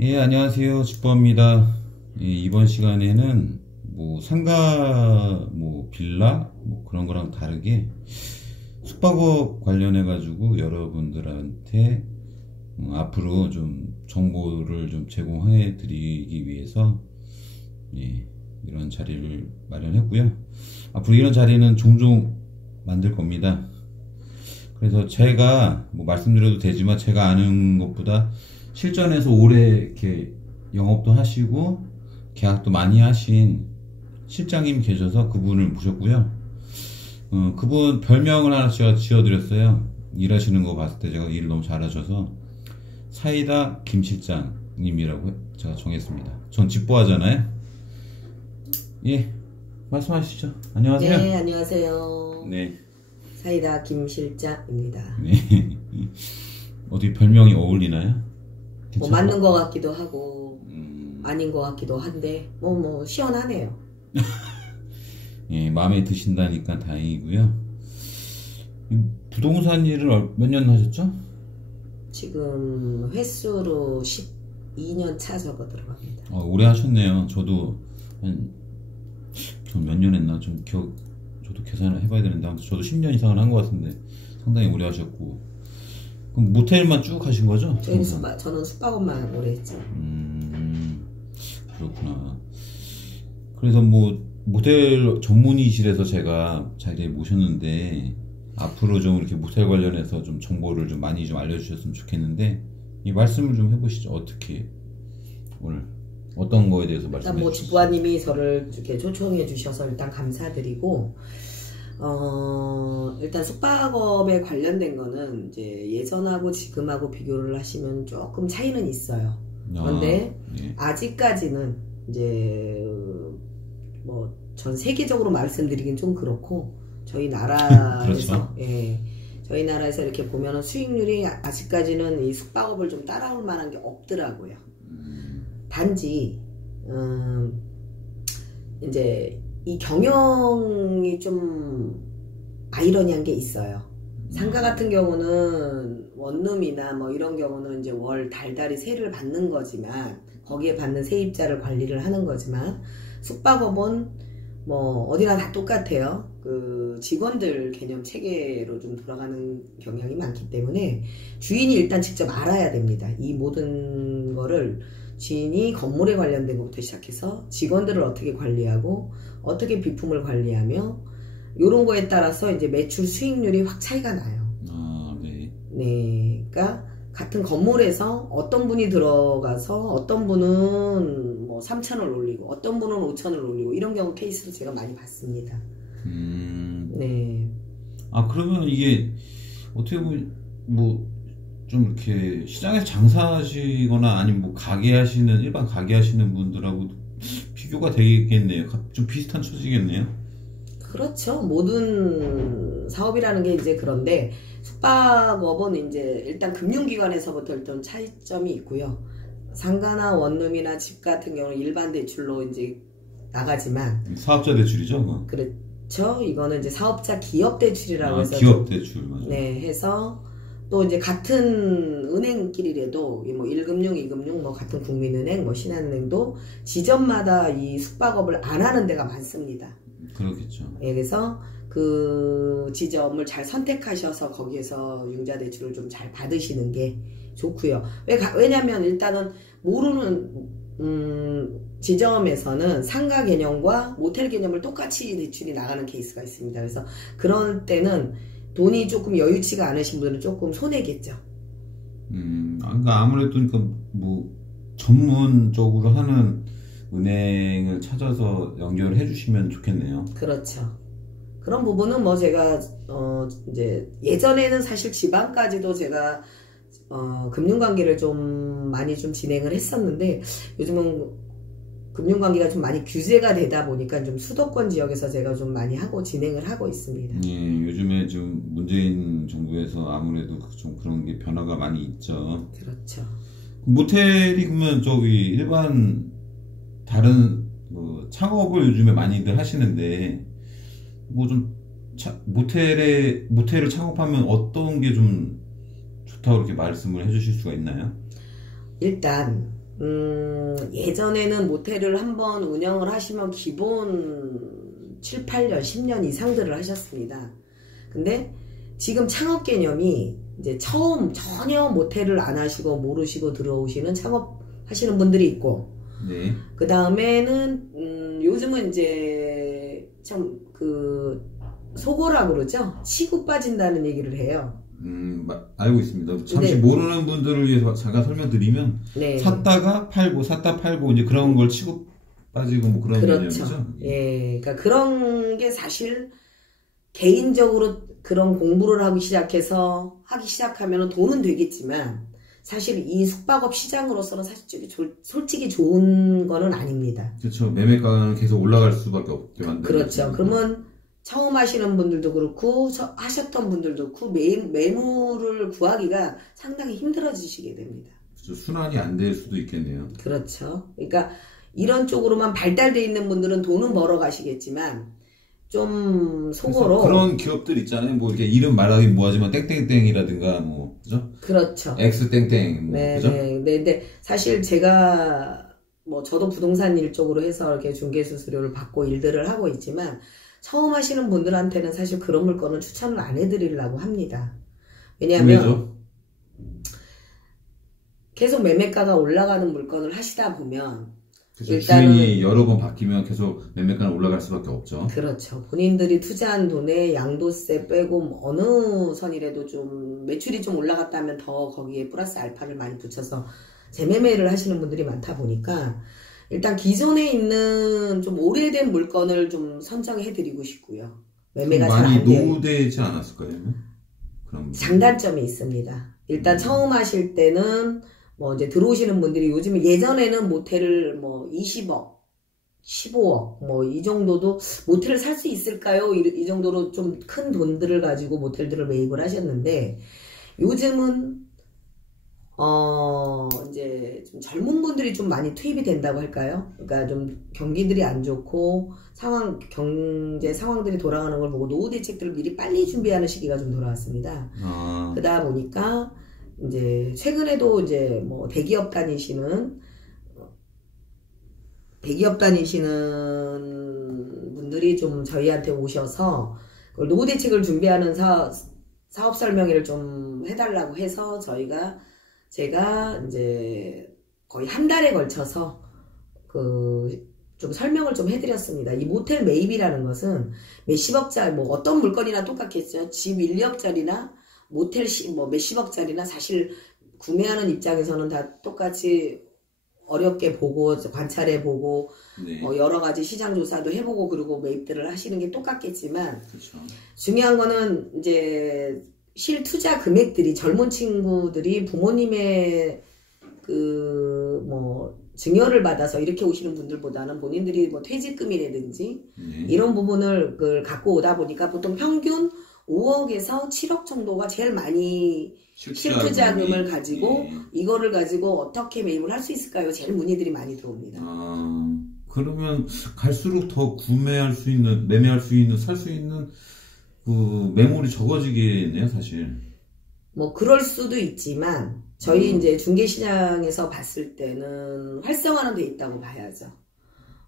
예, 안녕하세요. 직보입니다. 예, 이번 시간에는 상가, 빌라, 그런 거랑 다르게 숙박업 관련해 가지고 여러분들한테 앞으로 좀 정보를 좀 제공해 드리기 위해서 예, 이런 자리를 마련했고요. 앞으로 이런 자리는 종종 만들 겁니다. 그래서 제가 말씀드려도 되지만 제가 아는 것보다 실전에서 오래 이렇게 영업도 하시고 계약도 많이 하신 실장님 계셔서 그분을 모셨고요. 그분 별명을 하나 제가 지어드렸어요. 일하시는 거 봤을 때 제가 일을 너무 잘하셔서 사이다 김 실장님이라고 제가 정했습니다. 전 직보하잖아요. 예, 말씀하시죠. 안녕하세요. 네, 안녕하세요. 네. 사이다 김 실장입니다. 네. 어떻게 별명이 어울리나요? 맞는 것 같기도 하고 아닌 것 같기도 한데 시원하네요. 예, 마음에 드신다니까 다행이고요. 부동산 일을 몇 년 하셨죠? 지금 횟수로 12년 차 접어 들어갑니다. 오래 하셨네요. 저도 몇 년 했나 저도 계산을 해봐야 되는데 아무튼 저도 10년 이상은 한 것 같은데 상당히 오래 하셨고. 그럼 모텔만 쭉 하신 거죠? 저는 숙박업만 오래 했죠. 그렇구나. 그래서 모텔 전문의실에서 제가 자리에 모셨는데 앞으로 좀 이렇게 모텔 관련해서 좀 정보를 좀 많이 좀 알려주셨으면 좋겠는데 이 말씀을 좀 해보시죠. 어떻게 오늘 어떤 거에 대해서 말씀해 주시죠. 집부아님이 저를 이렇게 초청해 주셔서 일단 감사드리고 일단 숙박업에 관련된 거는 이제 예전하고 지금하고 비교를 하시면 조금 차이는 있어요. 그런데 네. 아직까지는 이제 전 세계적으로 말씀드리긴 좀 그렇고 저희 나라에서 그렇죠. 예, 저희 나라에서 이렇게 보면은 수익률이 아직까지는 이 숙박업을 좀 따라올 만한 게 없더라고요. 단지 이제 이 경영이 좀 아이러니한 게 있어요. 상가 같은 경우는 원룸이나 이런 경우는 이제 월 달달이 세를 받는 거지만 거기에 받는 세입자를 관리를 하는 거지만 숙박업은 어디나 다 똑같아요. 그 직원들 개념 체계로 좀 돌아가는 경향이 많기 때문에 주인이 일단 직접 알아야 됩니다. 이 모든 거를 주인이 건물에 관련된 것부터 시작해서 직원들을 어떻게 관리하고 어떻게 비품을 관리하며 이런 거에 따라서 이제 매출 수익률이 확 차이가 나요. 네. 네, 그러니까 같은 건물에서 어떤 분이 들어가서 어떤 분은 3,000을 올리고 어떤 분은 5,000을 올리고 이런 경우 케이스도 제가 많이 봤습니다. 네. 그러면 이게 어떻게 보면 좀 이렇게 시장에서 장사하시거나 아니면 가게 하시는 일반 가게 하시는 분들하고 비교가 되겠네요. 좀 비슷한 처지겠네요. 그렇죠. 모든 사업이라는 게 이제 그런데 숙박업은 이제 일단 금융기관에서부터 일단 차이점이 있고요. 상가나 원룸이나 집 같은 경우는 일반 대출로 이제 나가지만 사업자 대출이죠? 그렇죠. 이거는 이제 사업자 기업 대출이라고 해서 기업 대출 맞아요. 네, 해서 또 이제 같은 은행끼리라도 1금융, 2금융, 같은 국민은행, 신한은행도 지점마다 이 숙박업을 안 하는 데가 많습니다. 그렇겠죠. 예, 그래서 그 지점을 잘 선택하셔서 거기에서 융자 대출을 좀 잘 받으시는 게 좋고요. 왜냐면 일단은 모르는 지점에서는 상가 개념과 모텔 개념을 똑같이 대출이 나가는 케이스가 있습니다. 그래서 그런 때는 돈이 조금 여유치가 않으신 분들은 조금 손해겠죠. 그러니까 아무래도 전문적으로 하는 은행을 찾아서 연결을 해주시면 좋겠네요. 그렇죠. 그런 부분은 제가 이제 예전에는 사실 지방까지도 제가 금융관계를 좀 많이 좀 진행을 했었는데 요즘은 금융관계가 좀 많이 규제가 되다 보니까 좀 수도권 지역에서 제가 좀 많이 하고 진행을 하고 있습니다. 예, 요즘에 좀 문재인 정부에서 아무래도 좀 그런 게 변화가 많이 있죠. 그렇죠. 모텔이 그러면 일반 다른 창업을 요즘에 많이들 하시는데 좀 모텔을 창업하면 어떤 게 좀 좋다고 이렇게 말씀을 해주실 수가 있나요? 일단 예전에는 모텔을 한번 운영을 하시면 기본 7, 8년, 10년 이상들을 하셨습니다. 근데 지금 창업 개념이 이제 처음 전혀 모텔을 안 하시고 모르시고 들어오시는 창업하시는 분들이 있고, 네. 그 다음에는 요즘은 이제 참 속어라 그러죠. 치고 빠진다는 얘기를 해요. 알고 있습니다. 잠시 네. 모르는 분들을 위해서 잠깐 설명드리면, 네. 샀다 팔고 이제 그런 걸 치고 빠지고 뭐 그런 그렇죠. 개념이죠. 예, 그러니까 그런 게 사실 개인적으로 그런 공부를 하기 시작하면 돈은 되겠지만, 사실 이 숙박업 시장으로서는 솔직히 좋은 거는 아닙니다. 그렇죠. 매매가는 계속 올라갈 수밖에 없게 만드는. 그렇죠. 그러면 처음 하시는 분들도 그렇고 하셨던 분들도 그렇고 매물을 구하기가 상당히 힘들어지시게 됩니다. 그렇죠. 순환이 안 될 수도 있겠네요. 그렇죠. 그러니까 이런 쪽으로만 발달돼 있는 분들은 돈은 벌어 가시겠지만 좀 속어로 그런 기업들 있잖아요. 뭐 이렇게 이름 말하기 뭐하지만 땡땡땡이라든가 뭐 그죠? 그렇죠. X땡땡 뭐 네, 그죠? 네. 근데 사실 제가 뭐 저도 부동산 일 쪽으로 해서 이렇게 중개 수수료를 받고 일들을 하고 있지만 처음 하시는 분들한테는 사실 그런 물건은 추천을 안 해드리려고 합니다. 왜냐하면 왜죠? 계속 매매가가 올라가는 물건을 하시다 보면 그렇죠. 주인이 여러 번 바뀌면 계속 매매가는 올라갈 수밖에 없죠. 그렇죠. 본인들이 투자한 돈에 양도세 빼고 어느 선이라도 좀 매출이 좀 올라갔다면 더 거기에 플러스 알파를 많이 붙여서 재매매를 하시는 분들이 많다 보니까 일단 기존에 있는 좀 오래된 물건을 좀 선정해 드리고 싶고요. 매매가 잘 안 돼요. 많이 노후되지 않았을까요? 그럼 장단점이 있습니다. 일단 처음 하실 때는 뭐 이제 들어오시는 분들이 요즘에 예전에는 모텔을 뭐 20억, 15억 뭐 이 정도도 모텔을 살 수 있을까요? 이 정도로 좀 큰 돈들을 가지고 모텔들을 매입을 하셨는데 요즘은 이제 좀 젊은 분들이 좀 많이 투입이 된다고 할까요? 그러니까 좀 경기들이 안 좋고 경제 상황들이 돌아가는 걸 보고 노후 대책들을 미리 빨리 준비하는 시기가 좀 돌아왔습니다. 그러다 보니까 이제 최근에도 이제 뭐 대기업 다니시는 분들이 좀 저희한테 오셔서 그걸 노후 대책을 준비하는 사업 설명회를 좀 해달라고 해서 제가 이제 거의 한 달에 걸쳐서 좀 설명을 좀 해드렸습니다. 이 모텔 매입이라는 것은 몇십억짜리 뭐 어떤 물건이나 똑같겠죠. 집 1억짜리나 모텔 뭐 몇십억짜리나 사실 구매하는 입장에서는 다 똑같이 어렵게 보고 관찰해 보고 네. 여러 가지 시장 조사도 해보고 그리고 매입들을 하시는 게 똑같겠지만 그렇죠. 중요한 거는 이제 실투자 금액들이 젊은 친구들이 부모님의 뭐 증여를 받아서 이렇게 오시는 분들보다는 본인들이 뭐 퇴직금이라든지 이런 부분을 갖고 오다 보니까 보통 평균 5억에서 7억 정도가 제일 많이 실투자금을 가지고 이거를 가지고 어떻게 매입을 할 수 있을까요? 제일 문의들이 많이 들어옵니다. 그러면 갈수록 더 구매할 수 있는, 매매할 수 있는, 살 수 있는 그 매물이 적어지겠네요, 사실. 뭐 그럴 수도 있지만 저희 이제 중개시장에서 봤을 때는 활성화는 돼 있다고 봐야죠.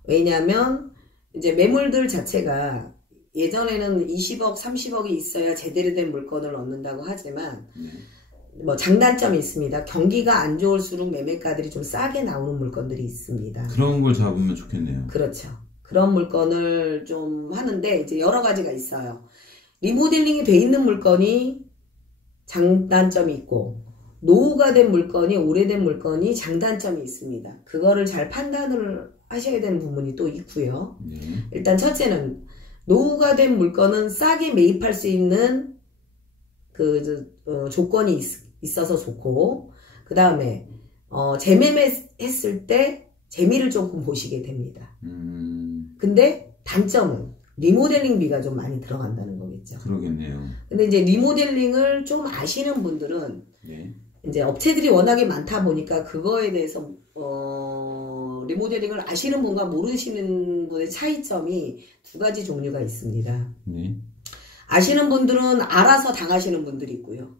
왜냐하면 이제 매물들 자체가 예전에는 20억, 30억이 있어야 제대로 된 물건을 얻는다고 하지만 뭐 장단점이 있습니다. 경기가 안 좋을수록 매매가들이 좀 싸게 나오는 물건들이 있습니다. 그런 걸 잡으면 좋겠네요. 그렇죠. 그런 물건을 좀 하는데 이제 여러 가지가 있어요. 리모델링이 돼 있는 물건이 장단점이 있고 노후가 된 물건이 오래된 물건이 장단점이 있습니다. 그거를 잘 판단을 하셔야 되는 부분이 또 있고요. 일단 첫째는 노후가 된 물건은 싸게 매입할 수 있는 조건이 있어서 좋고 그 다음에 재매매 했을 때 재미를 조금 보시게 됩니다. 근데 단점은 리모델링비가 좀 많이 들어간다는 거겠죠. 그러겠네요. 근데 이제 리모델링을 좀 아시는 분들은 이제 업체들이 워낙에 많다 보니까 그거에 대해서 리모델링을 아시는 분과 모르시는 분의 차이점이 두 가지 종류가 있습니다. 아시는 분들은 알아서 당하시는 분들이 있고요.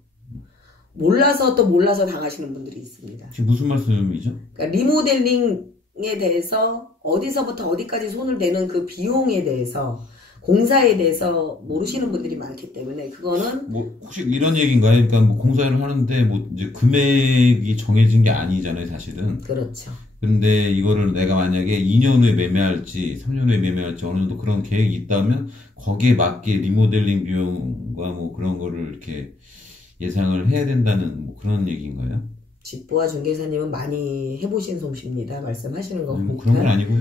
몰라서 또 몰라서 당하시는 분들이 있습니다. 지금 무슨 말씀이죠? 그러니까 리모델링에 대해서 어디서부터 어디까지 손을 대는 그 비용에 대해서 공사에 대해서 모르시는 분들이 많기 때문에 그거는 뭐 혹시 이런 얘기인가요? 그러니까 뭐 공사를 하는데 뭐 이제 금액이 정해진 게 아니잖아요, 사실은. 그렇죠. 근데 이거를 내가 만약에 2년 후에 매매할지 3년 후에 매매할지 어느 정도 그런 계획이 있다면 거기에 맞게 리모델링 비용과 뭐 그런 거를 이렇게 예상을 해야 된다는 뭐 그런 얘기인가요? 집보와 중개사님은 많이 해보신 솜씨입니다. 말씀하시는 거 보니까. 뭐 그런 건 아니고요.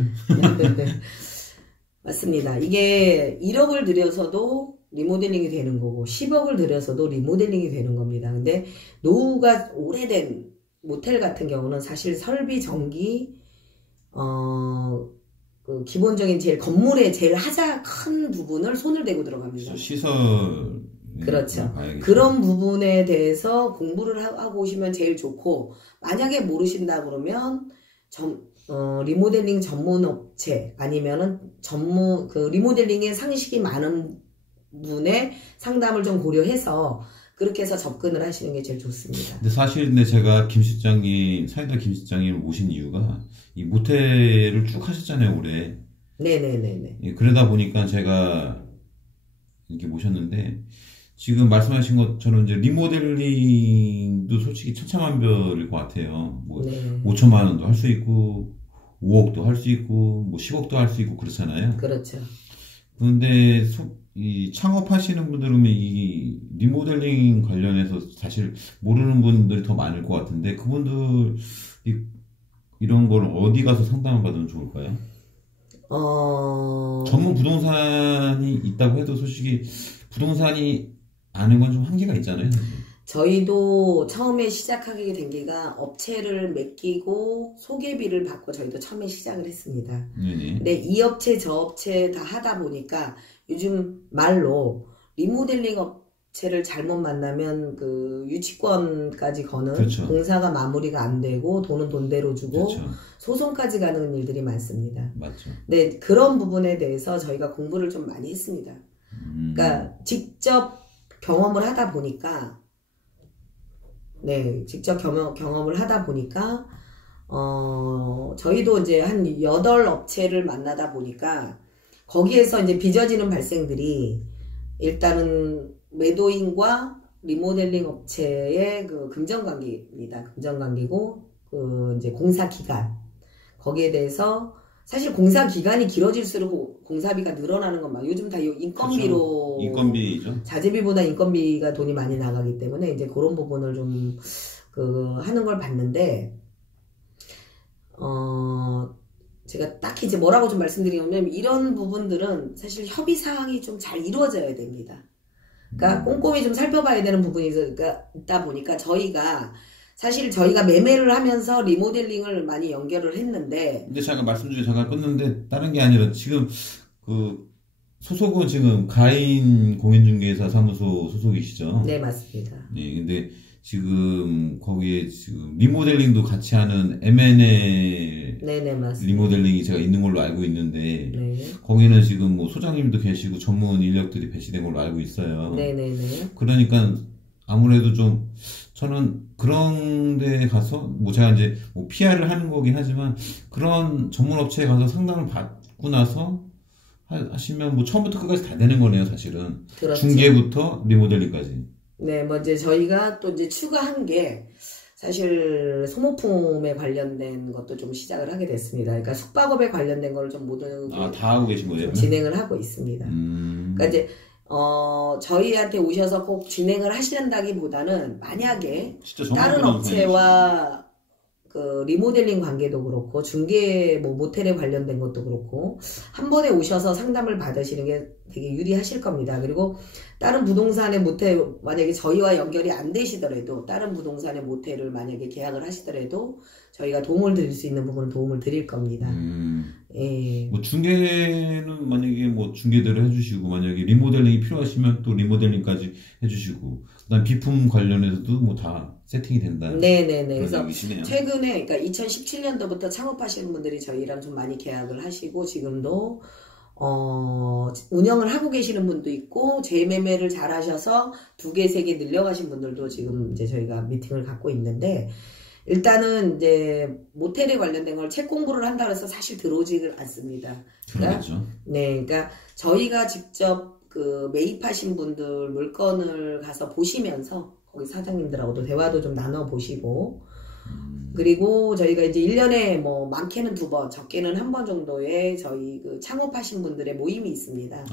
맞습니다. 이게 1억을 들여서도 리모델링이 되는 거고 10억을 들여서도 리모델링이 되는 겁니다. 근데 노후가 오래된 모텔 같은 경우는 사실 설비, 전기, 그 기본적인 제일 건물의 제일 하자 큰 부분을 손을 대고 들어갑니다. 시설. 그렇죠. 그런 부분에 대해서 공부를 하고 오시면 제일 좋고, 만약에 모르신다 그러면 리모델링 전문 업체 아니면은 리모델링에 상식이 많은 분의 상담을 좀 고려해서 그렇게 해서 접근을 하시는 게 제일 좋습니다. 근데 사실 제가 사이다 김 실장님을 모신 이유가 이 모텔을 쭉 하셨잖아요, 올해. 네네네네. 예, 그러다 보니까 제가 이렇게 모셨는데 지금 말씀하신 것처럼 이제 리모델링도 솔직히 천차만별일 것 같아요. 뭐 네. 5천만 원도 할 수 있고 5억도 할 수 있고 뭐 10억도 할 수 있고 그렇잖아요. 그렇죠. 그런데 이 창업하시는 분들은 이 리모델링 관련해서 사실 모르는 분들이 더 많을 것 같은데 그분들 이런 걸 어디 가서 상담을 받으면 좋을까요? 전문 부동산이 있다고 해도 솔직히 부동산이 아는 건 좀 한계가 있잖아요. 저희도 처음에 시작하게 된 게가 업체를 맡기고 소개비를 받고 저희도 처음에 시작을 했습니다. 네네. 근데 이 업체 저 업체 다 하다 보니까 요즘 말로 리모델링 업체를 잘못 만나면 그 유치권까지 거는 그렇죠. 공사가 마무리가 안 되고 돈은 돈대로 주고 그렇죠. 소송까지 가는 일들이 많습니다. 맞죠. 네, 그런 부분에 대해서 저희가 공부를 좀 많이 했습니다. 그러니까 직접 경험을 하다 보니까 직접 경험을 하다 보니까 저희도 이제 한 8업체를 만나다 보니까 거기에서 이제 빚어지는 발생들이 일단은 매도인과 리모델링 업체의 그 금전관계입니다. 금전관계고 그 이제 공사 기간 거기에 대해서 사실 공사 기간이 길어질수록 공사비가 늘어나는 것만 요즘 다 인건비로 그렇죠. 인건비죠. 자재비보다 인건비가 돈이 많이 나가기 때문에 이제 그런 부분을 좀 하는 걸 봤는데 제가 딱히 이제 뭐라고 좀 말씀드리면 이런 부분들은 사실 협의 사항이 좀 잘 이루어져야 됩니다. 그러니까 꼼꼼히 좀 살펴봐야 되는 부분이 있다 보니까 저희가 매매를 하면서 리모델링을 많이 연결을 했는데. 근데 잠깐 말씀 중에 잠깐 끊는데 다른 게 아니라 지금 그 소속은 지금 가인 공인중개사 사무소 소속이시죠? 네, 맞습니다. 네, 근데 지금 거기에 지금 리모델링도 같이 하는 M&A 네네, 맞습니다. 리모델링이 제가 있는 걸로 알고 있는데 네. 거기는 지금 뭐 소장님도 계시고 전문 인력들이 배치된 걸로 알고 있어요. 네네네. 그러니까 아무래도 좀 저는 그런 데 가서 뭐 제가 이제 뭐 PR을 하는 거긴 하지만 그런 전문 업체에 가서 상담을 받고 나서 하시면 뭐 처음부터 끝까지 다 되는 거네요, 사실은. 그렇죠. 중개부터 리모델링까지. 네, 뭐 이제 저희가 또 이제 추가한 게 사실 소모품에 관련된 것도 좀 시작을 하게 됐습니다. 그러니까 숙박업에 관련된 걸 좀 모든 다 하고 계신 거예요? 진행을 하고 있습니다. 그러니까 이제 저희한테 오셔서 꼭 진행을 하신다기보다는 만약에 다른 업체와 그 리모델링 관계도 그렇고 중개 뭐 모텔에 관련된 것도 그렇고 한 번에 오셔서 상담을 받으시는 게 되게 유리하실 겁니다. 그리고 다른 부동산의 모텔 만약에 저희와 연결이 안 되시더라도 다른 부동산의 모텔을 만약에 계약을 하시더라도 저희가 도움을 드릴 수 있는 부분은 도움을 드릴 겁니다. 예. 뭐 중개는 만약에 뭐 중개대로 해주시고 만약에 리모델링이 필요하시면 또 리모델링까지 해주시고 그다음 비품 관련해서도 뭐 다 세팅이 된다. 네네네. 그래서 얘기시네요. 최근에 그러니까 2017년도부터 창업하시는 분들이 저희랑 좀 많이 계약을 하시고 지금도 운영을 하고 계시는 분도 있고, 재매매를 잘 하셔서 2개, 3개 늘려가신 분들도 지금 이제 저희가 미팅을 갖고 있는데, 일단은 이제 모텔에 관련된 걸 책 공부를 한다 그래서 사실 들어오지를 않습니다. 그렇죠. 네, 그러니까 저희가 직접 그 매입하신 분들 물건을 가서 보시면서 거기 사장님들하고도 대화도 좀 나눠보시고, 그리고 저희가 이제 1년에 뭐 많게는 2번, 적게는 1번 정도의 저희 그 창업하신 분들의 모임이 있습니다.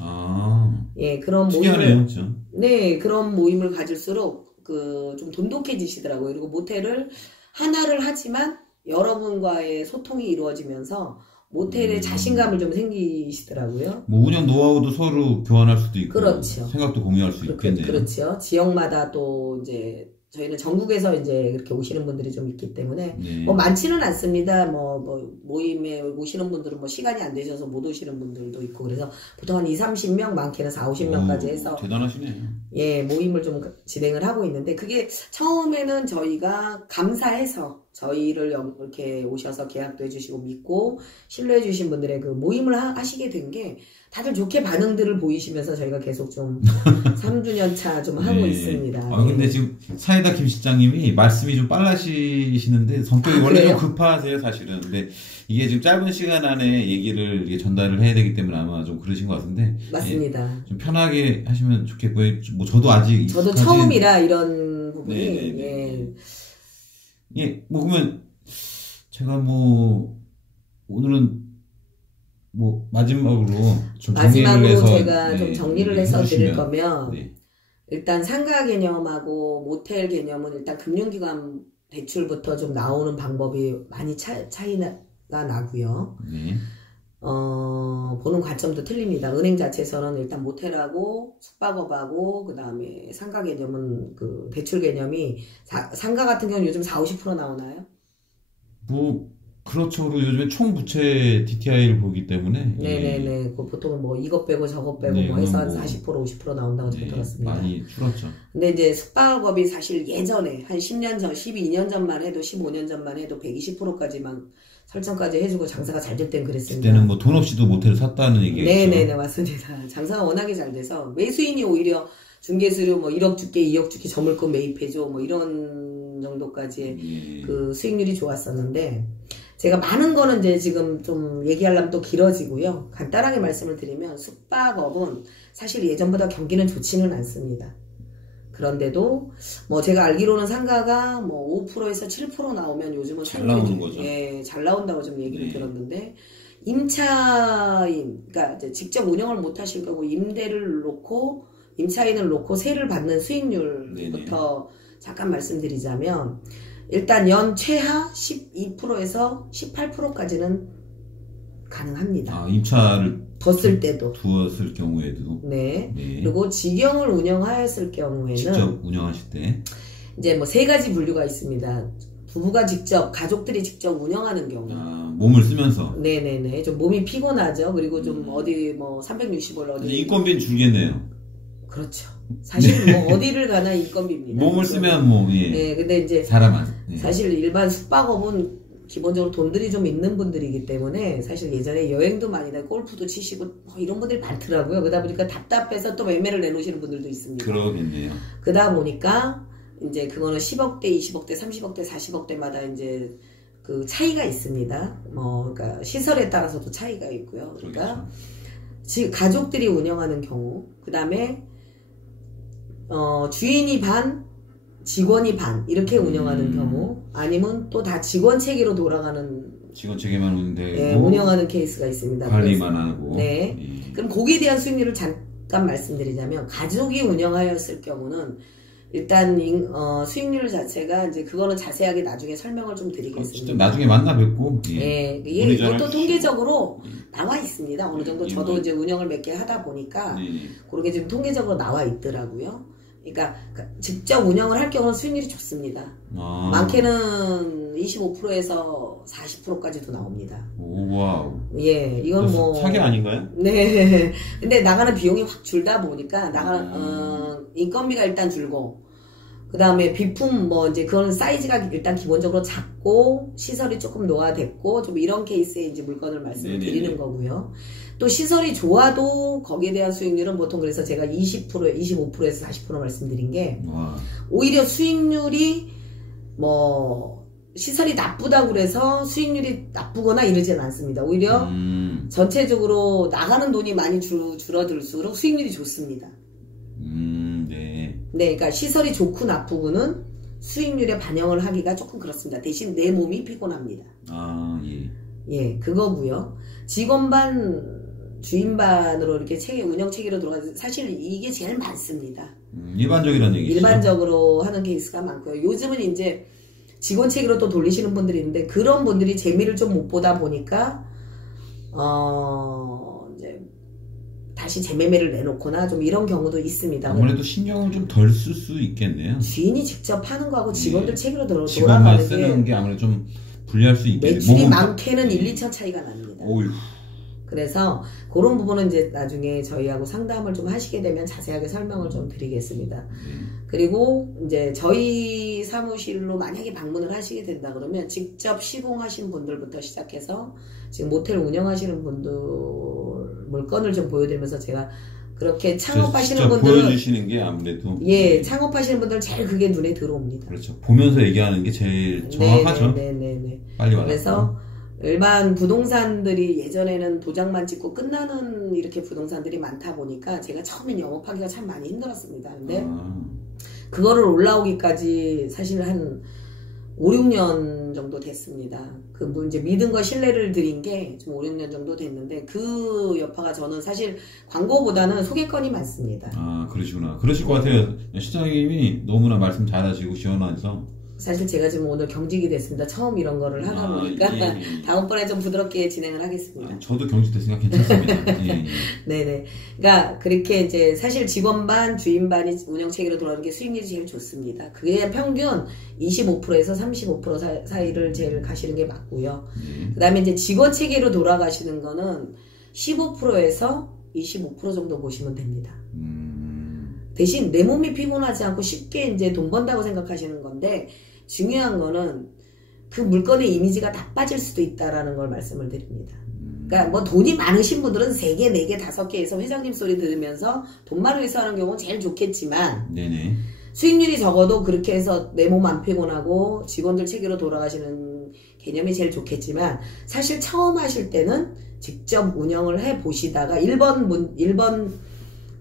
예, 그런 모임을, 네, 그런 모임을 가질수록 그 좀 돈독해지시더라고요. 그리고 모텔을 하나를 하지만 여러분과의 소통이 이루어지면서 모텔에 자신감을 좀 생기시더라고요. 뭐 운영 노하우도 서로 교환할 수도 있고, 그렇죠. 생각도 공유할 수 있겠네요. 그렇죠. 지역마다 또 이제 저희는 전국에서 이제 그렇게 오시는 분들이 좀 있기 때문에 네. 뭐 많지는 않습니다. 뭐 모임에 오시는 분들은 뭐 시간이 안 되셔서 못 오시는 분들도 있고 그래서 보통 한 20-30명, 많게는 40-50명까지 해서 대단하시네요. 예, 모임을 좀 진행을 하고 있는데 그게 처음에는 저희가 감사해서 저희를 이렇게 오셔서 계약도 해주시고 믿고 신뢰해 주신 분들의 그 모임을 하시게 된 게 다들 좋게 반응들을 보이시면서 저희가 계속 좀 3주년 차 좀 하고 네. 있습니다. 근데 지금 사이다 김 실장님이 말씀이 좀 빨라지시는데 성격이 원래 좀 급하세요, 사실은. 근데 이게 지금 짧은 시간 안에 얘기를 이게 전달을 해야 되기 때문에 아마 좀 그러신 것 같은데. 맞습니다. 좀 편하게 하시면 좋겠고요. 뭐 저도 아직 저도 처음이라 이런 부분이 예, 뭐 그러면 제가 뭐 오늘은 뭐 마지막으로 좀 정리를 해서 제가 좀 정리를 해서 드릴 거면 네. 일단 상가 개념하고 모텔 개념은 일단 금융기관 대출부터 좀 나오는 방법이 많이 차이가 나고요. 네. 보는 관점도 틀립니다. 은행 자체에서는 일단 모텔하고 숙박업하고 그 다음에 상가 개념은 그 대출 개념이 상가 같은 경우는 요즘 40-50% 나오나요? 뭐 그렇죠. 그리고 요즘에 총 부채 DTI를 보기 때문에 네네네. 그 보통은 뭐 이것 빼고 저것 빼고 뭐 해서 한 40% 50% 나온다고 들었습니다. 많이 줄었죠. 근데 이제 숙박업이 사실 예전에 한 10년 전, 12년 전만 해도 15년 전만 해도 120%까지만 설정까지 해주고 장사가 잘 될 땐 그랬습니다. 그때는 뭐 돈 없이도 모텔을 샀다는 얘기였죠. 네네네 맞습니다. 장사가 워낙에 잘 돼서 매수인이 오히려 중개수료 뭐 1억 줄게 2억 줄게 저물건 매입해줘 뭐 이런 정도까지의 그 수익률이 좋았었는데 제가 많은 거는 이제 지금 좀 얘기하려면 또 길어지고요. 간단하게 말씀을 드리면 숙박업은 사실 예전보다 경기는 좋지는 않습니다. 그런데도 뭐 제가 알기로는 상가가 뭐 5%에서 7% 나오면 요즘은 잘 나오는 거죠. 예, 잘 나온다고 좀 얘기를 들었는데 임차인 그러니까 이제 직접 운영을 못 하실 거고 임대를 놓고 임차인을 놓고 세를 받는 수익률부터 잠깐 말씀드리자면 일단 연 최하 12%에서 18%까지는 가능합니다. 임차를 뒀을 때도. 두었을 경우에도. 네. 그리고 직영을 운영하였을 경우에는. 직접 운영하실 때. 이제 뭐 3가지 분류가 있습니다. 부부가 직접, 가족들이 직접 운영하는 경우. 몸을 쓰면서. 네네네. 좀 몸이 피곤하죠. 그리고 좀 어디 뭐 365일 어디. 인건비는 줄겠네요. 그렇죠. 사실 뭐 어디를 가나 인건비입니다. 몸을 쓰면 뭐, 예. 네, 근데 이제. 사실 일반 숙박업은 기본적으로 돈들이 좀 있는 분들이기 때문에 사실 예전에 여행도 많이 다니고 골프도 치시고 뭐 이런 분들이 많더라고요. 그러다 보니까 답답해서 또 매매를 내놓으시는 분들도 있습니다. 그러겠네요. 그러다 보니까 이제 그거는 10억대, 20억대, 30억대, 40억대마다 이제 그 차이가 있습니다. 뭐 그러니까 시설에 따라서도 차이가 있고요. 그러니까 가족들이 운영하는 경우, 그 다음에 주인이 반, 직원이 반 이렇게 운영하는 경우 아니면 또 다 직원 체계로 돌아가는 직원 체계만 운영되고 네, 운영하는 케이스가 있습니다. 관리만 하고 네. 그럼 거기에 대한 수익률을 잠깐 말씀드리자면 가족이 운영하였을 경우는 일단 수익률 자체가 이제 그거는 자세하게 나중에 설명을 좀 드리겠습니다. 나중에 만나 뵙고 이것도 통계적으로 나와 있습니다. 어느 정도 저도 이제 운영을 몇 개 하다 보니까 그렇게 지금 통계적으로 나와 있더라고요. 그러니까 직접 운영을 할 경우는 수익률이 좋습니다. 많게는 25%에서 40%까지도 나옵니다. 와우. 예, 이건 뭐 사기 아닌가요? 네. 근데 나가는 비용이 확 줄다 보니까 인건비가 일단 줄고 그 다음에 비품 뭐 이제 그건 사이즈가 일단 기본적으로 작고 시설이 조금 노화됐고 좀 이런 케이스에 이제 물건을 말씀을 드리는 거고요. 또 시설이 좋아도 거기에 대한 수익률은 보통 그래서 제가 20%, 25%에서 40% 말씀드린 게 오히려 수익률이 뭐 시설이 나쁘다고 그래서 수익률이 나쁘거나 이러지는 않습니다. 오히려 전체적으로 나가는 돈이 많이 줄어들수록 수익률이 좋습니다. 네. 네, 그러니까 시설이 좋고 나쁘고는 수익률에 반영을 하기가 조금 그렇습니다. 대신 내 몸이 피곤합니다. 아, 예. 예, 그거고요. 직원반, 주인반으로 이렇게 운영 체계로 들어가서 사실 이게 제일 많습니다. 일반적이라는 얘기죠. 일반적으로 하는 케이스가 많고요. 요즘은 이제 직원 체계로 또 돌리시는 분들이 있는데 그런 분들이 재미를 좀 못 보다 보니까 이제 다시 재매매를 내놓거나 좀 이런 경우도 있습니다. 아무래도 신경을 좀 덜 쓸 수 있겠네요. 주인이 직접 하는 거하고 직원들 체계로 직원만 돌아가는 쓰는 게 아무래도 좀 불리할 수 있겠네요. 매출이 많게는 1, 2천 차이가 납니다. 오유. 그래서 그런 부분은 이제 나중에 저희하고 상담을 좀 하시게 되면 자세하게 설명을 좀 드리겠습니다. 그리고 이제 저희 사무실로 만약에 방문을 하시게 된다 그러면 직접 시공하신 분들부터 시작해서 지금 모텔 운영하시는 분들 물건을 좀 보여드리면서 제가 그렇게 창업하시는 분들은 보여주시는 게 아무래도 창업하시는 분들 제일 그게 눈에 들어옵니다. 그렇죠. 보면서 얘기하는 게 제일 정확하죠. 네네네. 빨리 와라. 그래서 일반 부동산들이 예전에는 도장만 찍고 끝나는 이렇게 부동산들이 많다 보니까 제가 처음엔 영업하기가 참 많이 힘들었습니다. 근데 그거를 올라오기까지 사실 한 5, 6년 정도 됐습니다. 그 이제 믿은 거 신뢰를 드린 게 좀 5, 6년 정도 됐는데 그 여파가 저는 사실 광고보다는 소개건이 많습니다. 아, 그러시구나. 그러실 것 같아요. 시장님이 너무나 말씀 잘하시고 시원하셔서. 사실 제가 지금 오늘 경직이 됐습니다. 처음 이런 거를 하다 보니까 다음번에 좀 부드럽게 진행을 하겠습니다. 저도 경직됐으니까 괜찮습니다. 네네. 그러니까 그렇게 이제 사실 직원반, 주인반이 운영 체계로 돌아가는 게 수익률이 제일 좋습니다. 그게 평균 25%에서 35% 사이를 제일 가시는 게 맞고요. 그 다음에 이제 직원 체계로 돌아가시는 거는 15%에서 25% 정도 보시면 됩니다. 대신 내 몸이 피곤하지 않고 쉽게 이제 돈 번다고 생각하시는 건데 중요한 거는 그 물건의 이미지가 나빠질 수도 있다라는 걸 말씀을 드립니다. 그러니까 뭐 돈이 많으신 분들은 3개, 4개, 5개에서 회장님 소리 들으면서 돈만 위해서 하는 경우는 제일 좋겠지만 수익률이 적어도 그렇게 해서 내 몸 안 피곤하고 직원들 체계로 돌아가시는 개념이 제일 좋겠지만 사실 처음 하실 때는 직접 운영을 해 보시다가 1번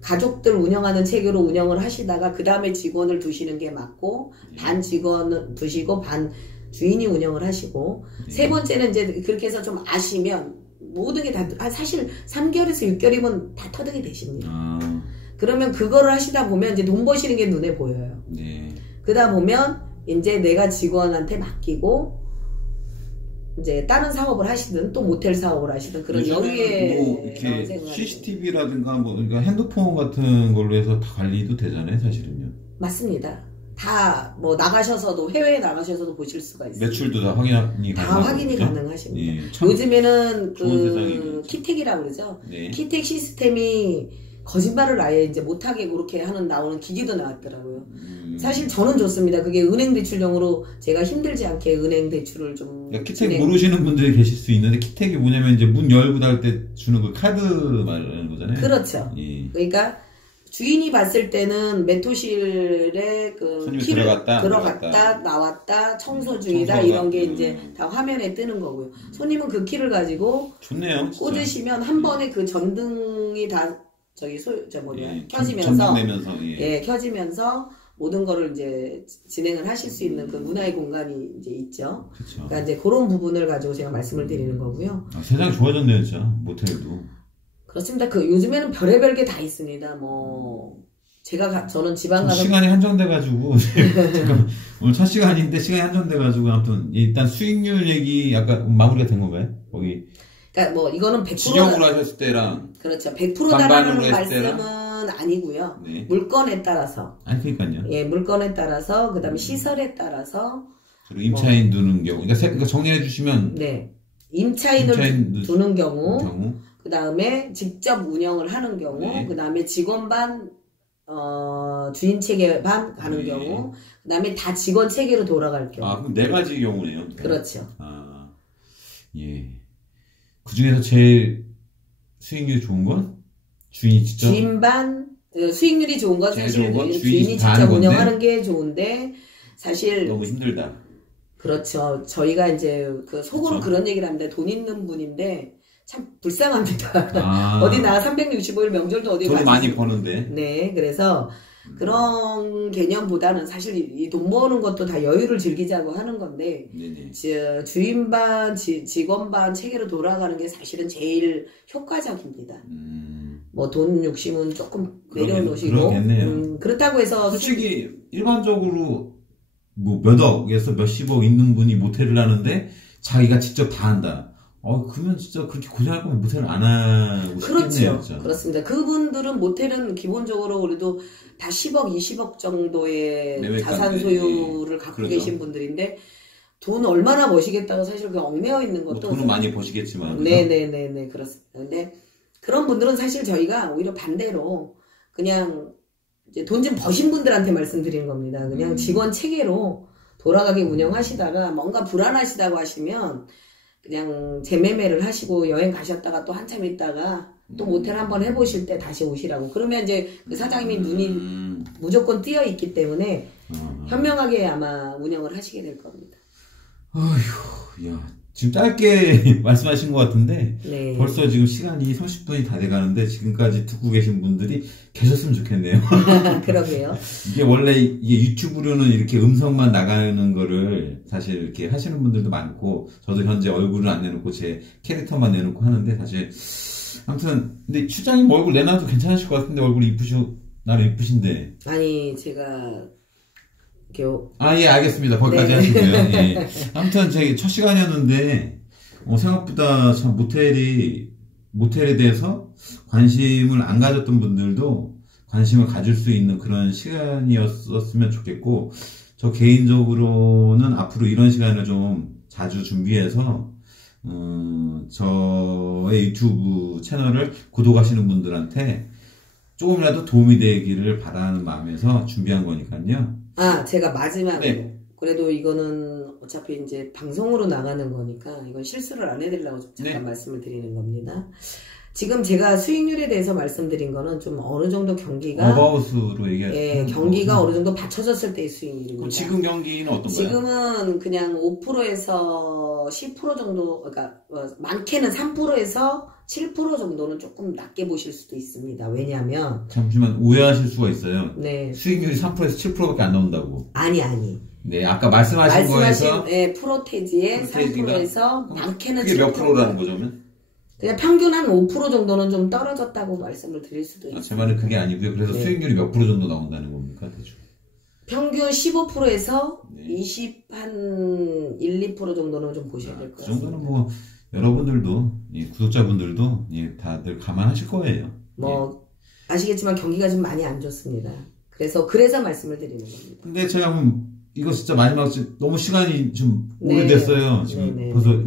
가족들 운영하는 체계로 운영을 하시다가 그 다음에 직원을 두시는 게 맞고 반 직원 두시고 반 주인이 운영을 하시고 세 번째는 이제 그렇게 해서 좀 아시면 모든 게 다 사실 3개월에서 6개월이면 다 터득이 되십니다. 그러면 그거를 하시다 보면 이제 돈 버시는 게 눈에 보여요. 그러다 보면 이제 내가 직원한테 맡기고 이제 다른 사업을 하시든 또 모텔 사업을 하시든 그런 여유에 뭐 이렇게 CCTV라든가 뭐 그러니까 핸드폰 같은 걸로 해서 다 관리도 되잖아요, 사실은요. 맞습니다. 다 뭐 나가셔서도 해외에 나가셔서도 보실 수가 있어요. 매출도 다 확인이 가능하십니다. 요즘에는 그 키텍이라고 그러죠. 키텍 시스템이 거짓말을 아예 이제 못하게 그렇게 나오는 기기도 나왔더라고요. 사실 저는 좋습니다. 그게 은행 대출용으로 제가 힘들지 않게 은행 대출을 좀. 키텍 모르시는 분들이 계실 수 있는데, 키텍이 뭐냐면 이제 문 열고 닫을 때 주는 그 카드 말하는 거잖아요. 그렇죠. 그러니까 주인이 봤을 때는 메토실에 그 키를 들어갔다 나왔다 청소 중이다 이런 게 이제 다 화면에 뜨는 거고요. 손님은 그 키를 가지고 좋네요, 꽂으시면 한 번에 그 전등이 다 켜지면서 켜지면서 모든 거를 이제 진행을 하실 수 있는 그 문화의 공간이 이제 있죠. 그러니까 이제 그런 부분을 가지고 제가 말씀을 드리는 거고요. 세상이 좋아졌네요, 진짜 모텔도. 그렇습니다. 그 요즘에는 별의별 게 다 있습니다. 뭐 저는 지방 가서 시간이 한정돼가지고 잠깐만 오늘 첫 시간인데 시간이 한정돼가지고 아무튼 일단 수익률 얘기 약간 마무리가 된 건가요? 거기. 그러니까 뭐 이거는 100% 직영으로 하셨을 때랑 그렇죠. 100%다라는 말씀은 아니고요. 물건에 따라서. 그러니까요. 예, 물건에 따라서 그다음에 시설에 따라서 그리고 임차인 두는 경우. 그러니까 정리해 주시면 임차인을 두는 경우. 그 다음에 직접 운영을 하는 경우, 그 다음에 직원반 주인 체계 반 가는 네. 경우, 그 다음에 다 직원 체계로 돌아갈 경우. 아, 그럼 네 가지 경우네요. 그렇죠. 아, 예. 그 중에서 제일 수익률이 좋은 건 주인이 직접. 주인 반, 수익률이 좋은 건 제일 사실 좋은 건 주인이 주인이 다 직접 하는 건데 운영하는 게 좋은데, 사실 너무 힘들다. 그렇죠. 저희가 이제 그 속으로 그렇죠. 그런 얘기를 합니다. 돈 있는 분인데 참 불쌍합니다. 아, 어디 나 365일 명절도 어디 돈을 가지? 많이 버는데. 네, 그래서 그런 개념보다는 사실 이 돈 버는 것도 다 여유를 즐기자고 하는 건데, 네네. 주인 반, 직원 반 체계로 돌아가는 게 사실은 제일 효과적입니다. 뭐 돈 욕심은 조금 내려놓으시고, 그러겠네요. 그렇다고 해서 솔직히 일반적으로 뭐 몇 억에서 몇십억 있는 분이 모텔을 하는데 자기가 직접 다 한다. 그러면 진짜 그렇게 고생할 거면 모텔을 안 하고 그렇죠. 싶겠네요. 진짜. 그렇습니다. 그분들은 모텔은 기본적으로 우리도 다 10억, 20억 정도의 매매가인데, 자산 소유를 갖고 그렇죠. 계신 분들인데 돈 얼마나 버시겠다고 사실 그 얽매여 있는 뭐 것도 돈은 많이 버시겠지만. 네네네네 그렇습니다. 근데 그런 분들은 사실 저희가 오히려 반대로 그냥 이제 돈 좀 버신 분들한테 말씀드리는 겁니다. 그냥 직원 체계로 돌아가게 운영하시다가 뭔가 불안하시다고 하시면 그냥 재매매를 하시고 여행 가셨다가 또 한참 있다가 또 모텔 한번 해보실 때 다시 오시라고. 그러면 이제 그 사장님이 눈이 무조건 띄어 있기 때문에 현명하게 아마 운영을 하시게 될 겁니다. 아휴, 야, 지금 짧게 말씀하신 것 같은데 네. 벌써 지금 시간이 30분이 다 돼가는데 지금까지 듣고 계신 분들이 계셨으면 좋겠네요. 그러게요. 이게 원래 이게 유튜브로는 이렇게 음성만 나가는 거를 사실 이렇게 하시는 분들도 많고 저도 현재 얼굴을 안 내놓고 제 캐릭터만 내놓고 하는데 사실 아무튼 근데 추장님 얼굴 내놔도 괜찮으실 것 같은데 얼굴이 나름 이쁘신데. 아니 제가 예, 알겠습니다. 거기까지 네. 하시고요. 예. 아무튼 제 첫 시간이었는데 생각보다 참 모텔에 대해서 관심을 안 가졌던 분들도 관심을 가질 수 있는 그런 시간이었으면 좋겠고, 저 개인적으로는 앞으로 이런 시간을 좀 자주 준비해서 저의 유튜브 채널을 구독하시는 분들한테 조금이라도 도움이 되기를 바라는 마음에서 준비한 거니까요. 제가 마지막으로 네. 그래도 이거는 어차피 이제 방송으로 나가는 거니까 이건 실수를 안 해드리려고 잠깐 네. 말씀을 드리는 겁니다. 지금 제가 수익률에 대해서 말씀드린 거는 좀 어느 정도 경기가 어바웃으로 얘기하죠. 경기가 어느 정도 받쳐졌을 때의 수익률입니다. 그럼 지금 경기는 어떤가요? 지금은 그냥 5%에서 10% 정도, 그러니까 많게는 3%에서 7% 정도는 조금 낮게 보실 수도 있습니다. 왜냐하면 잠시만 오해하실 수가 있어요. 네. 수익률이 3%에서 7%밖에 안 나온다고. 아니. 네, 아까 말씀하신 거에서 프로테지의 3%에서 많게는 그게 7%. 몇 프로라는 거죠, 그러면? 그냥 평균 한 5% 정도는 좀 떨어졌다고 말씀을 드릴 수도 있습니다. 제 말은 그게 아니고요. 그래서 네. 수익률이 몇 프로 정도 나온다는 겁니까, 대충? 평균 15%에서 네. 1, 2% 정도는 좀 보셔야 될 것 그 같습니다. 정도는 뭐 여러분들도 구독자분들도 다들 감안하실 거예요. 아시겠지만 경기가 좀 많이 안 좋습니다. 그래서 말씀을 드리는 겁니다. 근데 제가 이거 진짜 마지막 너무 시간이 좀 네. 오래됐어요. 지금 네. 벌써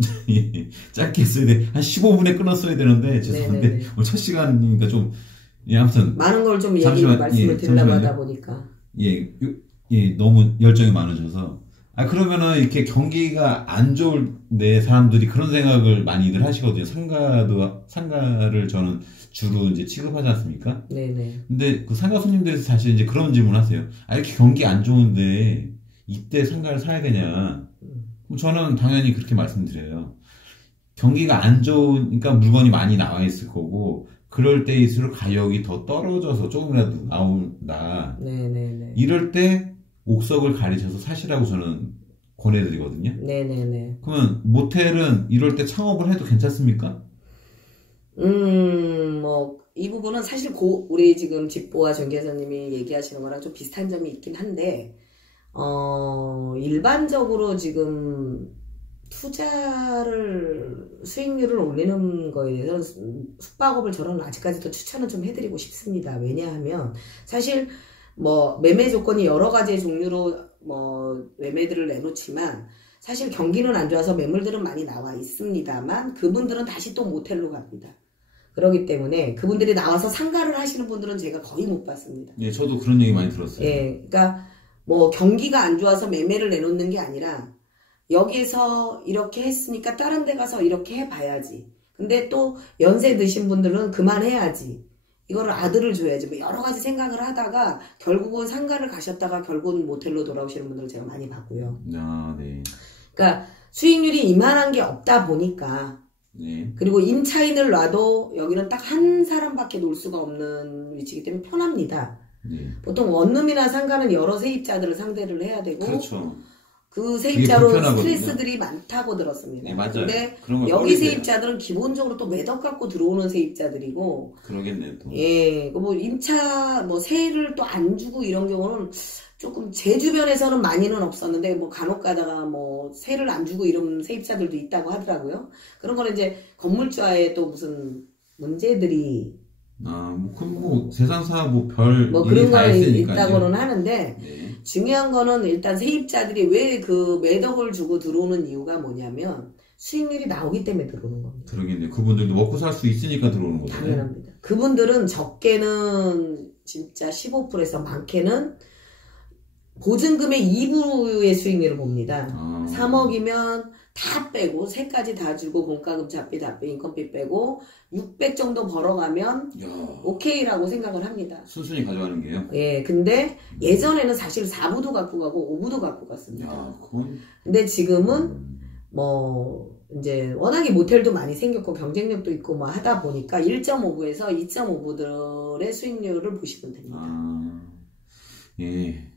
짧게 했어야 돼. 한 15분에 끊었어야 되는데 죄송한데 네. 오늘 첫 시간이니까 좀 아무튼 많은 걸 좀 말씀을 드리려고 하다 보니까 너무 열정이 많으셔서 그러면은 이렇게 경기가 안 좋은데 사람들이 그런 생각을 많이들 하시거든요. 상가를 저는 주로 이제 취급하지 않습니까? 네네. 근데 그 상가 손님들이 사실 이제 그런 질문 하세요. 이렇게 경기 안 좋은데 이때 상가를 사야 되냐? 그럼 저는 당연히 그렇게 말씀드려요. 경기가 안 좋으니까 물건이 많이 나와 있을 거고, 그럴 때일수록 가격이 더 떨어져서 조금이라도 나온다. 네네네. 이럴 때 옥석을 가리셔서 사시라고 저는 권해드리거든요. 네네네. 그러면 모텔은 이럴 때 창업을 해도 괜찮습니까? 이 부분은 사실 우리 지금 집보와 정계사님이 얘기하시는 거랑 좀 비슷한 점이 있긴 한데, 일반적으로 지금 수익률을 올리는 거에 대해서 숙박업을 저는 아직까지도 추천을 좀 해드리고 싶습니다. 왜냐하면 사실 매매 조건이 여러 가지의 종류로 매매들을 내놓지만 사실 경기는 안 좋아서 매물들은 많이 나와 있습니다만 그분들은 다시 또 모텔로 갑니다. 그렇기 때문에 그분들이 나와서 상가를 하시는 분들은 제가 거의 못 봤습니다. 예, 저도 그런 얘기 많이 들었어요. 예, 그러니까 뭐 경기가 안 좋아서 매매를 내놓는 게 아니라 여기서 이렇게 했으니까 다른 데 가서 이렇게 해봐야지. 근데 또 연세 드신 분들은 그만해야지. 이거를 아들을 줘야지. 뭐 여러 가지 생각을 하다가 결국은 상가를 가셨다가 결국은 모텔로 돌아오시는 분들을 제가 많이 봤고요. 아, 네. 그러니까 수익률이 이만한 게 없다 보니까 네. 그리고 임차인을 놔도 여기는 딱 한 사람밖에 놀 수가 없는 위치이기 때문에 편합니다. 네. 보통 원룸이나 상가는 여러 세입자들을 상대를 해야 되고 그렇죠. 그 세입자로 불편하거든요. 스트레스들이 많다고 들었습니다. 네, 맞아요. 근데 그런 걸 여기 꺼리세요. 세입자들은 기본적으로 또 매덕 갖고 들어오는 세입자들이고 그러겠네요, 또. 예, 뭐 임차 뭐 세를 또 안 주고 이런 경우는 조금 제 주변에서는 많이는 없었는데 뭐 간혹 가다가 뭐 세를 안 주고 이런 세입자들도 있다고 하더라고요. 그런 거는 이제 건물주와의 또 무슨 문제들이 아, 뭐 세상사 별 뭐 일이 그런 다 거 있으니까요. 있다고는 하는데 네. 중요한 거는 일단 세입자들이 왜 그 매덕을 주고 들어오는 이유가 뭐냐면 수익률이 나오기 때문에 들어오는 겁니다. 그러겠네요. 그분들도 먹고 살 수 있으니까 들어오는 거잖아요. 당연합니다. 그분들은 적게는 진짜 15%에서 많게는 보증금의 2부의 수익률을 봅니다. 아. 3억이면 다 빼고 세까지 다 주고 공과금 잡비 다 빼고 인건비 빼고 600 정도 벌어가면 야, 오케이라고 생각을 합니다. 순순히 가져가는 게요. 예, 근데 예전에는 사실 4부도 갖고 가고 5부도 갖고 갔습니다. 야, 그건 근데 지금은 뭐 이제 워낙에 모텔도 많이 생겼고 경쟁력도 있고 뭐 하다 보니까 1.5부에서 2.5부들의 수익률을 보시면 됩니다. 아, 예.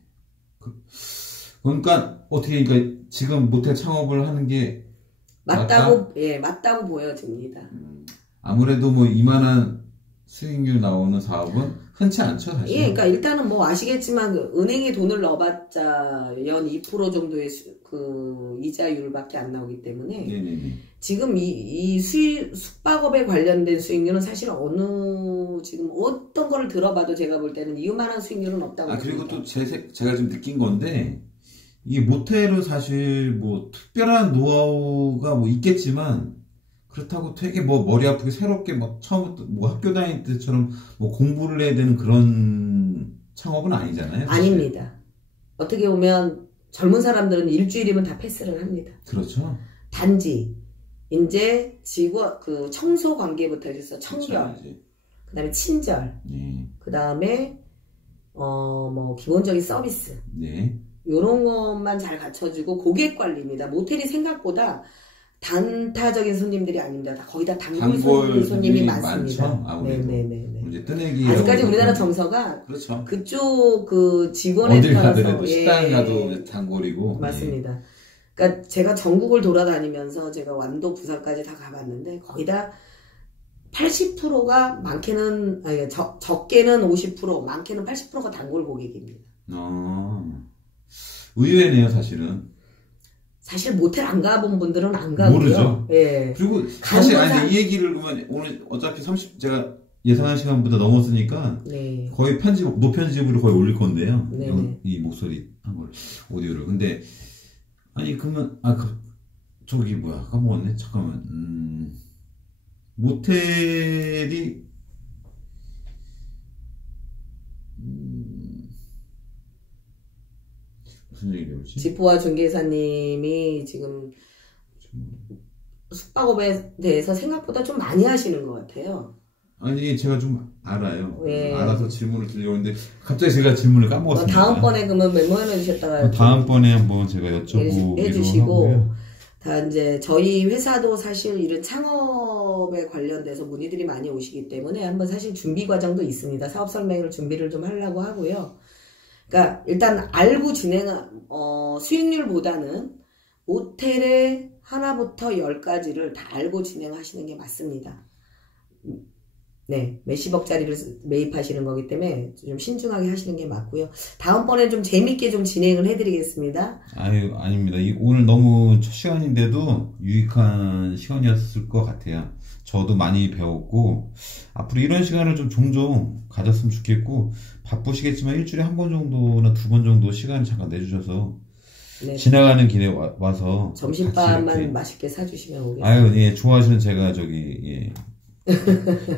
그러니까 어떻게 그러니까 지금 모텔 창업을 하는 게 맞다고 예, 맞다고 보여집니다. 아무래도 뭐 이만한 수익률 나오는 사업은 흔치 않죠, 사실. 예, 그러니까 일단은 뭐 아시겠지만 그 은행에 돈을 넣어봤자 연 2% 정도의 그 이자율밖에 안 나오기 때문에 네네네. 지금 이 숙박업에 관련된 수익률은 사실 어느 지금 어떤 거를 들어봐도 제가 볼 때는 이만한 수익률은 없다고. 아, 그리고 또 제가 좀 느낀 건데 이게 모텔은 사실 뭐 특별한 노하우가 뭐 있겠지만 그렇다고 되게 뭐 머리 아프게 새롭게 막 처음부터 뭐 학교 다닐 때처럼 뭐 공부를 해야 되는 그런 창업은 아니잖아요. 사실. 아닙니다. 어떻게 보면 젊은 사람들은 일주일이면 다 패스를 합니다. 그렇죠. 단지 이제 직원 그 청소 관계부터 해서 청결, 그렇죠, 그다음에 친절, 네. 그다음에 뭐 기본적인 서비스 네. 요런 것만 잘 갖춰주고 고객 관리입니다. 모텔이 생각보다 단타적인 손님들이 아닙니다. 거의 다 단골 손님이 많습니다. 많죠. 아무래도. 네네네. 이제 뜨내기 아직까지 우리나라 정서가 그렇죠. 그쪽 그 직원에 어딜 따라서 가더라도 식당 가도 단골이고. 맞습니다. 그러니까 제가 전국을 돌아다니면서 제가 완도 부산까지 다 가봤는데 거의 다 80%가 많게는 아니 적게는 50% 많게는 80%가 단골 고객입니다. 의외네요, 사실은. 사실 모텔 안 가본 분들은 안 가고요. 모르죠. 예. 그리고 사실 아니 이 얘기를 그러면 오늘 어차피 제가 예상한 시간보다 넘었으니까 네. 거의 노편집으로 거의 올릴 건데요. 네네. 이 목소리 한 걸 오디오를. 근데 아니 그러면 저기 뭐야 까먹었네. 잠깐만. 모텔이 무슨 얘기였지? 지포와 중개사님이 지금 숙박업에 대해서 생각보다 좀 많이 하시는 것 같아요. 아니 제가 좀 알아요. 예. 알아서 질문을 드리려고 했는데 갑자기 제가 질문을 까먹었습니다. 다음번에 그러면 메모해 주셨다가 다음번에 한번 제가 여쭤보기로 해주시고 하고요. 다 이제 저희 회사도 사실 이런 창업에 관련돼서 문의들이 많이 오시기 때문에 한번 사실 준비 과정도 있습니다. 사업 설명을 준비를 좀 하려고 하고요. 그러니까 일단 알고 수익률보다는 모텔의 하나부터 10가지를 다 알고 진행하시는 게 맞습니다. 네, 몇십억짜리를 매입하시는 거기 때문에 좀 신중하게 하시는 게 맞고요. 다음번에 좀 재밌게 좀 진행을 해드리겠습니다. 아유, 아닙니다. 오늘 너무 첫 시간인데도 유익한 시간이었을 것 같아요. 저도 많이 배웠고 앞으로 이런 시간을 좀 종종 가졌으면 좋겠고 바쁘시겠지만 일주일에 한 번 정도나 2번 정도 시간을 잠깐 내주셔서 네. 지나가는 길에 와서 점심밥만 맛있게 사주시면 오겠습니다. 아유, 예, 좋아하시는 제가 예,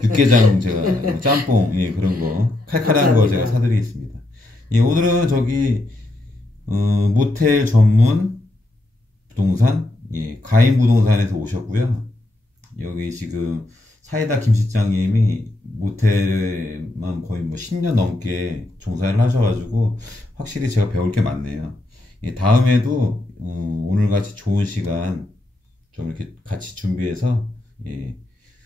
육개장 제가 짬뽕 예 그런 거 칼칼한 거 제가 사드리겠습니다. 예 오늘은 저기 모텔 전문 부동산 예 가인 부동산에서 오셨고요. 여기 지금 사이다 김 실장님이 모텔만 거의 뭐 10년 넘게 종사를 하셔가지고 확실히 제가 배울 게 많네요. 예, 다음에도 오늘같이 좋은 시간 좀 이렇게 같이 준비해서 예,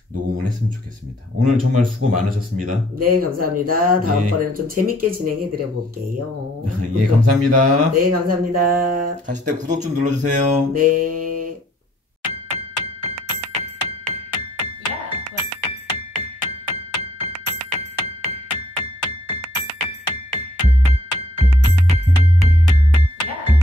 녹음을 했으면 좋겠습니다. 오늘 정말 수고 많으셨습니다. 네, 감사합니다. 다음번에는 좀 재밌게 진행해 드려 볼게요. 예, 감사합니다. 네, 감사합니다. 가실 때 구독 좀 눌러주세요. 네.